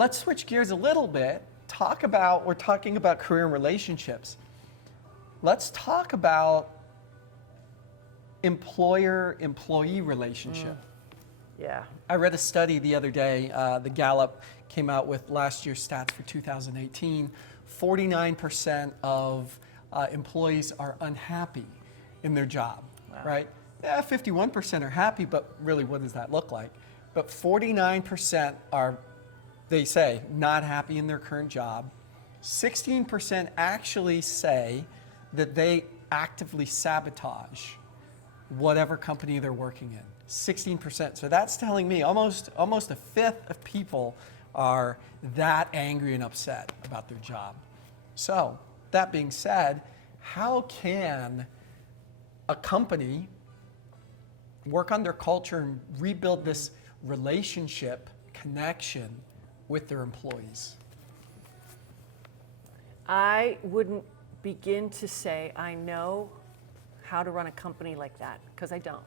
let's switch gears a little bit. We're talking about career and relationships. Let's talk about employer-employee relationship. Yeah. I read a study the other day, the Gallup came out with last year's stats for 2018. 49% of employees are unhappy in their job, right? Yeah, 51% are happy, but really what does that look like? But 49% are, they say, not happy in their current job. 16% actually say that they actively sabotage whatever company they're working in. 16%. So that's telling me almost a fifth of people are that angry and upset about their job. So that being said, how can a company work on their culture and rebuild this relationship connection with their employees? I wouldn't begin to say I know how to run a company like that, because I don't.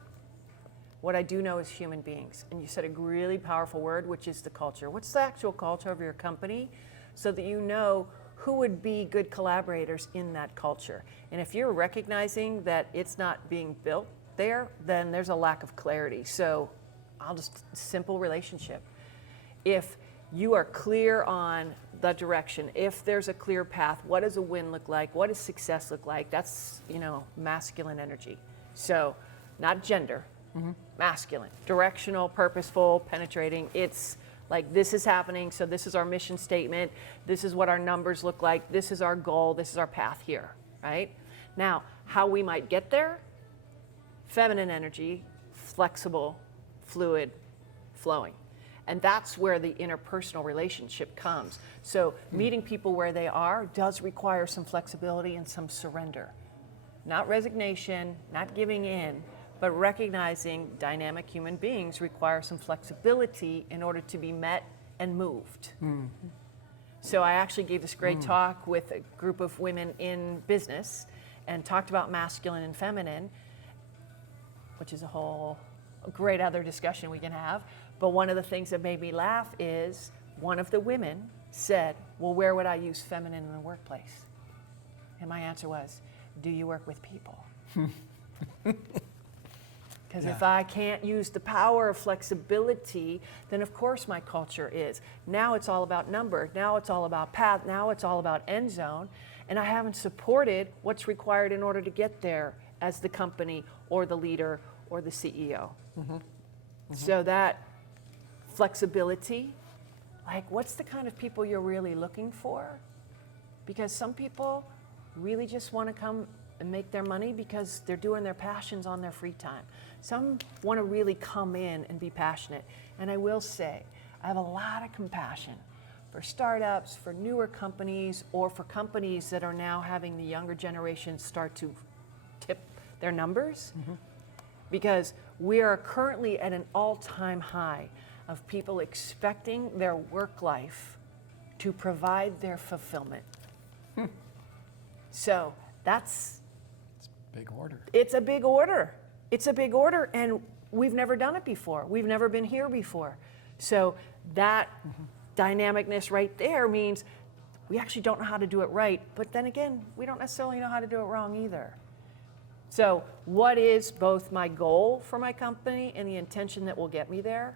What I do know is human beings. And you said a really powerful word, which is the culture. What's the actual culture of your company, so that you know who would be good collaborators in that culture. And if you're recognizing that it's not being built there, then there's a lack of clarity. So simple relationship. If you are clear on the direction, if there's a clear path, what does a win look like? What does success look like? That's, masculine energy. So not gender, masculine, directional, purposeful, penetrating. It's like, this is happening, so this is our mission statement, this is what our numbers look like, this is our goal, this is our path here, right? Now, how we might get there? Feminine energy, flexible, fluid, flowing. And that's where the interpersonal relationship comes. So meeting people where they are does require some flexibility and some surrender. Not resignation, not giving in, but recognizing dynamic human beings require some flexibility in order to be met and moved. So I actually gave this great talk with a group of women in business and talked about masculine and feminine, which is a whole great other discussion we can have. But one of the things that made me laugh is one of the women said, well, where would I use feminine in the workplace? And my answer was, do you work with people? Because if I can't use the power of flexibility, then of course my culture is. Now it's all about number. Now it's all about path. Now it's all about end zone. And I haven't supported what's required in order to get there as the company or the leader or the CEO. So that flexibility, like, what's the kind of people you're really looking for? Because some people really just want to come and make their money because they're doing their passions on their free time. Some want to really come in and be passionate. And I will say, I have a lot of compassion for startups, for newer companies, or for companies that are now having the younger generation start to tip their numbers. Because we are currently at an all-time high of people expecting their work life to provide their fulfillment. So it's a big order. It's a big order. It's a big order, and we've never done it before. We've never been here before. So that dynamicness right there means we actually don't know how to do it right, but then again, we don't necessarily know how to do it wrong either. So what is both my goal for my company and the intention that will get me there?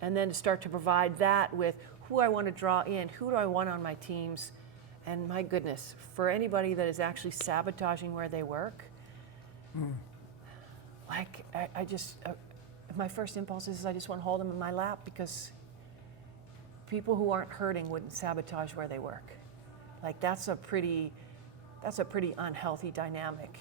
And then to start to provide that with who I want to draw in, who do I want on my teams? And my goodness, for anybody that is actually sabotaging where they work, like, my first impulse is I just want to hold them in my lap, because people who aren't hurting wouldn't sabotage where they work. Like, that's a pretty unhealthy dynamic.